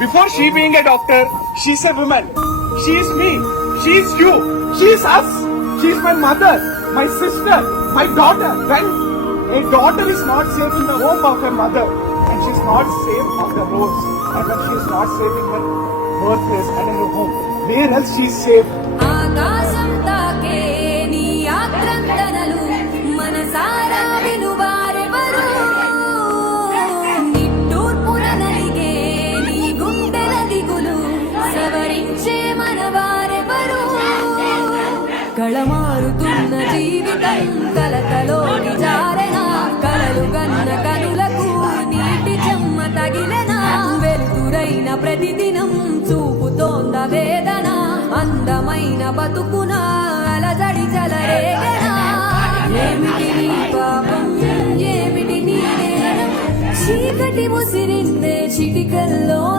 Before she being a doctor, she's a woman. She is me. She is you. She is us. She is my mother, my sister, my daughter. When a daughter is not safe in the home of her mother, and she is not safe on the roads, and when she is not safe in her birthplace and in her home, where else she is safe? ఆకాశం తాకే నీ ఆక్రందనలు మనసారా వినువారెవరు నిట్టూర్పున నలిగే నీ గుండెల దిగులు సవరించే మనవారెవరు కళమారుతున్న జీవితం కలతలోని జారెన కలలు గన్న కనులకు నీటి చెమ్మ తగిలెన వెలుతురైన ప్రతిదినం చూపుతోంద వేదన అందమైన బతుకున అలజడి చలరేగనా ఏమిటి నీ పాపం ఏమిటి నీ నేరం చీకటి ముసిరిందే చిటికల్లో